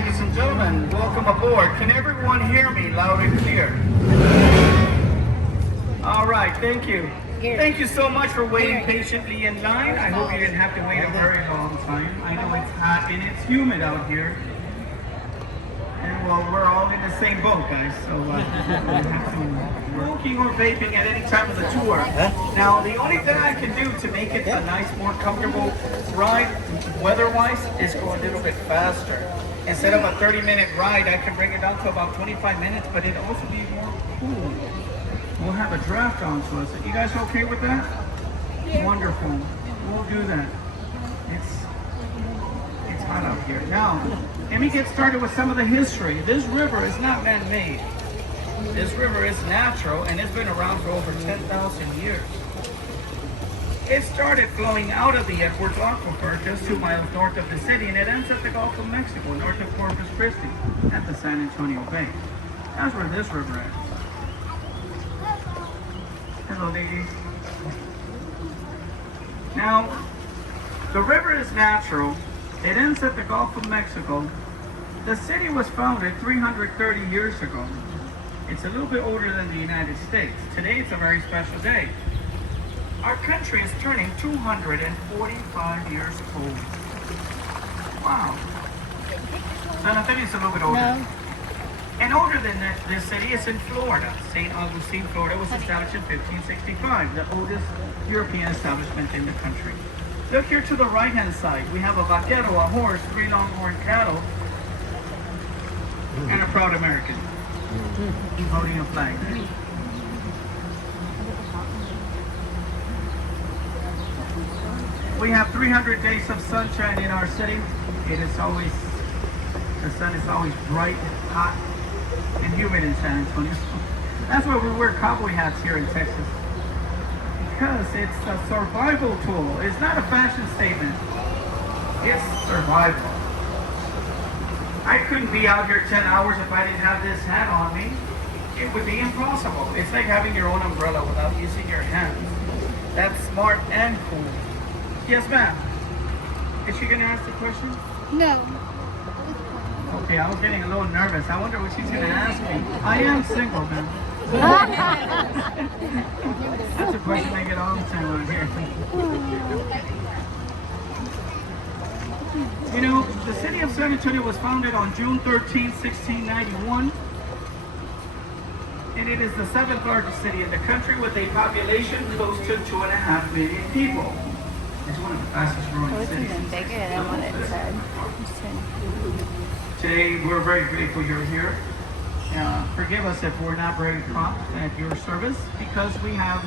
ladies and gentlemen. Welcome aboard. Can everyone hear me loud and clear? All right, thank you. Thank you so much for waiting patiently in line. I hope you didn't have to wait a very long time. I know it's hot and it's humid out here. And well, we're all in the same boat, guys. So smoking or vaping at any time of the tour. Now, the only thing I can do to make it a nice, more comfortable ride, weather-wise, is go a little bit faster. Instead of a 30-minute ride, I can bring it down to about 25 minutes, but it'll also be more cool. We'll have a draft on to us. You guys okay with that? Yeah. Wonderful. We'll do that. It's hot out here. Now, let me get started with some of the history. This river is not man-made. This river is natural, and it's been around for over 10,000 years. It started flowing out of the Edwards Aquifer just 2 miles north of the city, and it ends at the Gulf of Mexico, north of Corpus Christi, at the San Antonio Bay. That's where this river ends. Hello, ladies. Now, the river is natural. It ends at the Gulf of Mexico. The city was founded 330 years ago. It's a little bit older than the United States. Today, it's a very special day. Our country is turning 245 years old. Wow. San Antonio is a little bit older. No. And older than this city is in Florida. St. Augustine, Florida was established in 1565, the oldest European establishment in the country. Look here to the right-hand side. We have a vaquero, a horse, 3 longhorn cattle, and a proud American holding a flag. We have 300 days of sunshine in our city. The sun is always bright, hot, and humid in San Antonio. That's why we wear cowboy hats here in Texas. Because it's a survival tool. It's not a fashion statement. It's survival. I couldn't be out here 10 hours if I didn't have this hat on me. It would be impossible. It's like having your own umbrella without using your hands. That's smart and cool. Yes, ma'am. Is she going to ask the question? No. Okay, I was getting a little nervous. I wonder what she's going to ask me. I am single, man. That's a question I get all the time around here. You know, the city of San Antonio was founded on June 13, 1691. And it is the 7th largest city in the country with a population close to 2.5 million people. It's one of the fastest growing cities. It's bigger than what it said. Today, we're very grateful you're here. Forgive us if we're not very prompt at your service because we have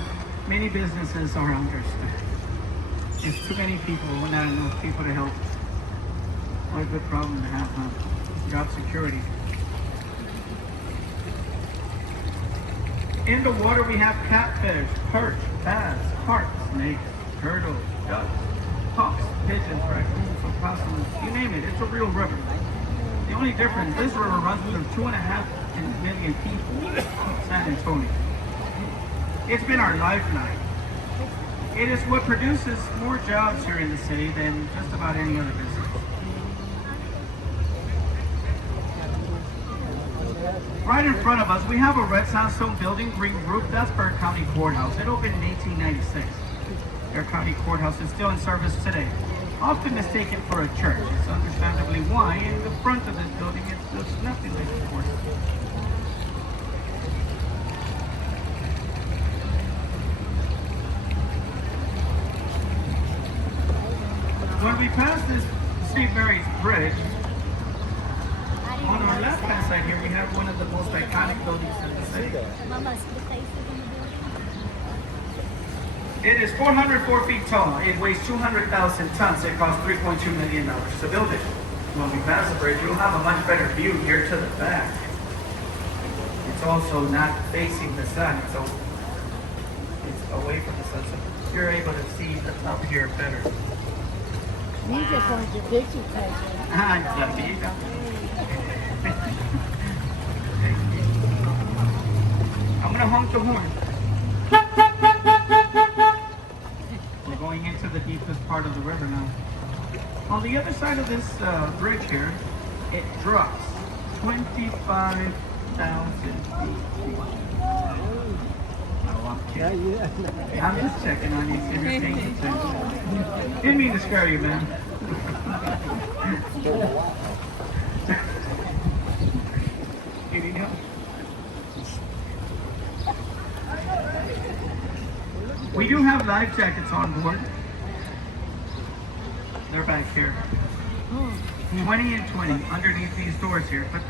many businesses around us. There's too many people, not enough people to help. What a good problem to have, huh? Job security. In the water we have catfish, perch, bass, carp, snakes, turtles, ducks, hawks, pigeons, raccoons, opossums, you name it, it's a real river. The only difference, this river runs through 2.5 million people in San Antonio. It's been our lifeline. It is what produces more jobs here in the city than just about any other business. Right in front of us, we have a red sandstone building, green roof. That's Bexar County Courthouse. It opened in 1896. Bexar County Courthouse is still in service today. Often mistaken for a church. It's understandably why. In the front of this building, it looks nothing like a courthouse. When we pass this St. Mary's Bridge, on our left-hand side here, we have one of the most iconic buildings in the city. It is 404 feet tall. It weighs 200,000 tons. It costs $3.2 million to build it. When we pass the bridge, you'll have a much better view here to the back. It's also not facing the sun, so it's away from the sun, so you're able to see up here better. You just want your picture taken. There you go. I'm gonna honk the horn. We're going into the deepest part of the river now. On the other side of this bridge here it drops 25,000 feet. Oh, I'm kidding. I'm just checking on you, see if you're paying attention. Didn't mean to scare you, man. You need help? We do have life jackets on board. They're back here. 20 and 20 underneath these doors here. But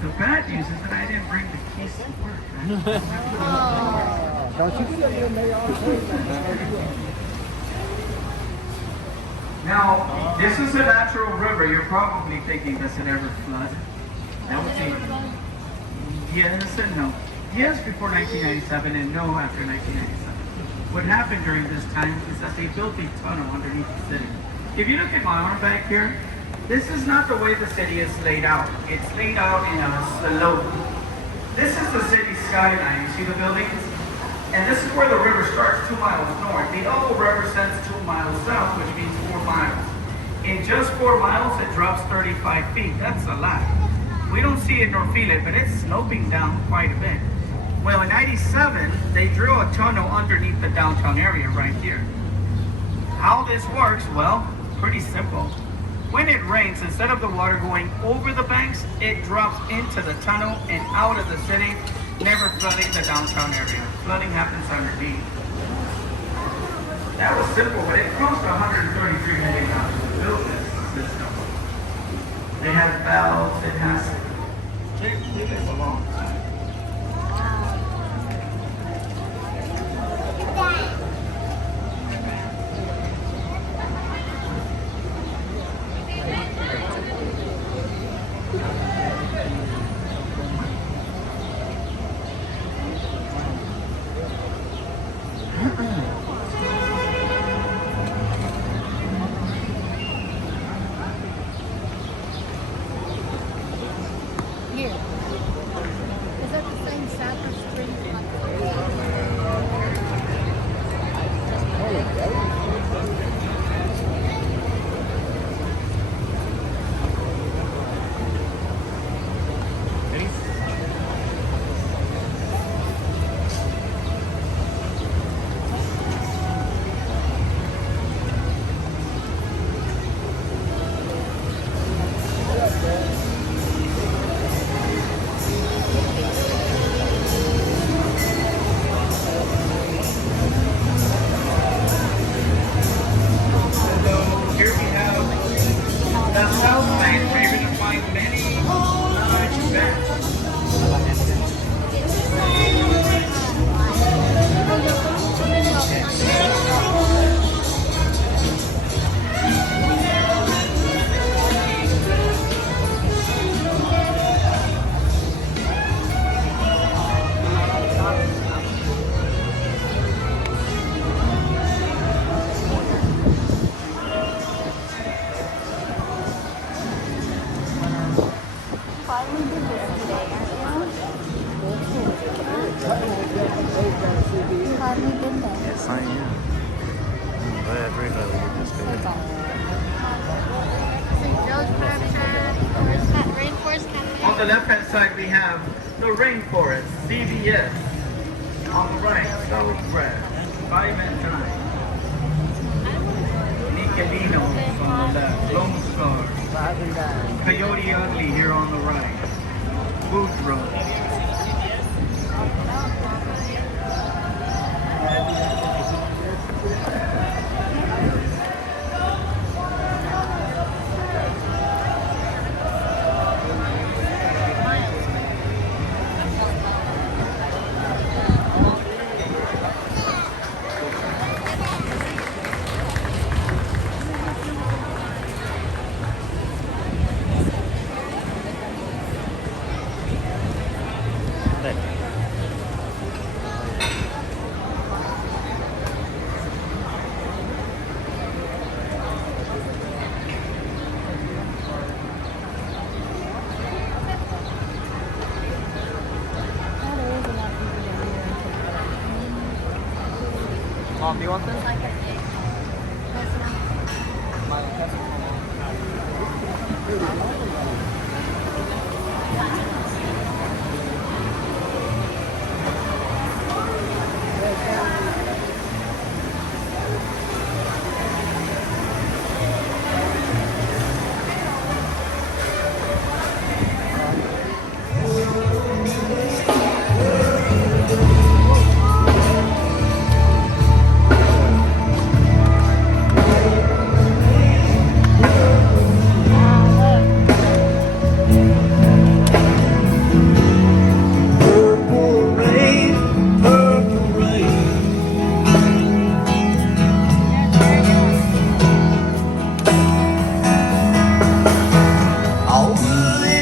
the bad news is that I didn't bring the keys to work. Now, this is a natural river. You're probably thinking, does it ever flood? That would be yes and no. Yes, before 1997 and no after 1997. What happened during this time is that they built a tunnel underneath the city. If you look at my arm back here, this is not the way the city is laid out. It's laid out in a slope. This is the city skyline. You see the buildings? And this is where the river starts 2 miles north. The O represents 2 miles south, which means 4 miles. In just 4 miles, it drops 35 feet. That's a lot. We don't see it nor feel it, but it's sloping down quite a bit. Well, in 97, they drew a tunnel underneath the downtown area right here. How this works? Well, pretty simple. When it rains, instead of the water going over the banks, it drops into the tunnel and out of the city, never flooding the downtown area. Flooding happens underneath. That was simple, but it cost $133 million to build this system. They have valves, it has... Leave it alone. Here. Is that the same Sapper Street? Yes, I am. I'm glad we're going to get this video. On the left-hand side, we have the Rainforest, CVS. On the right, Southwest, 5 and 9. Nicolino on the left, Lone Star. Coyote Ugly here on the right. Booth Road. Mom, do you want this? Purple rain, purple rain. All the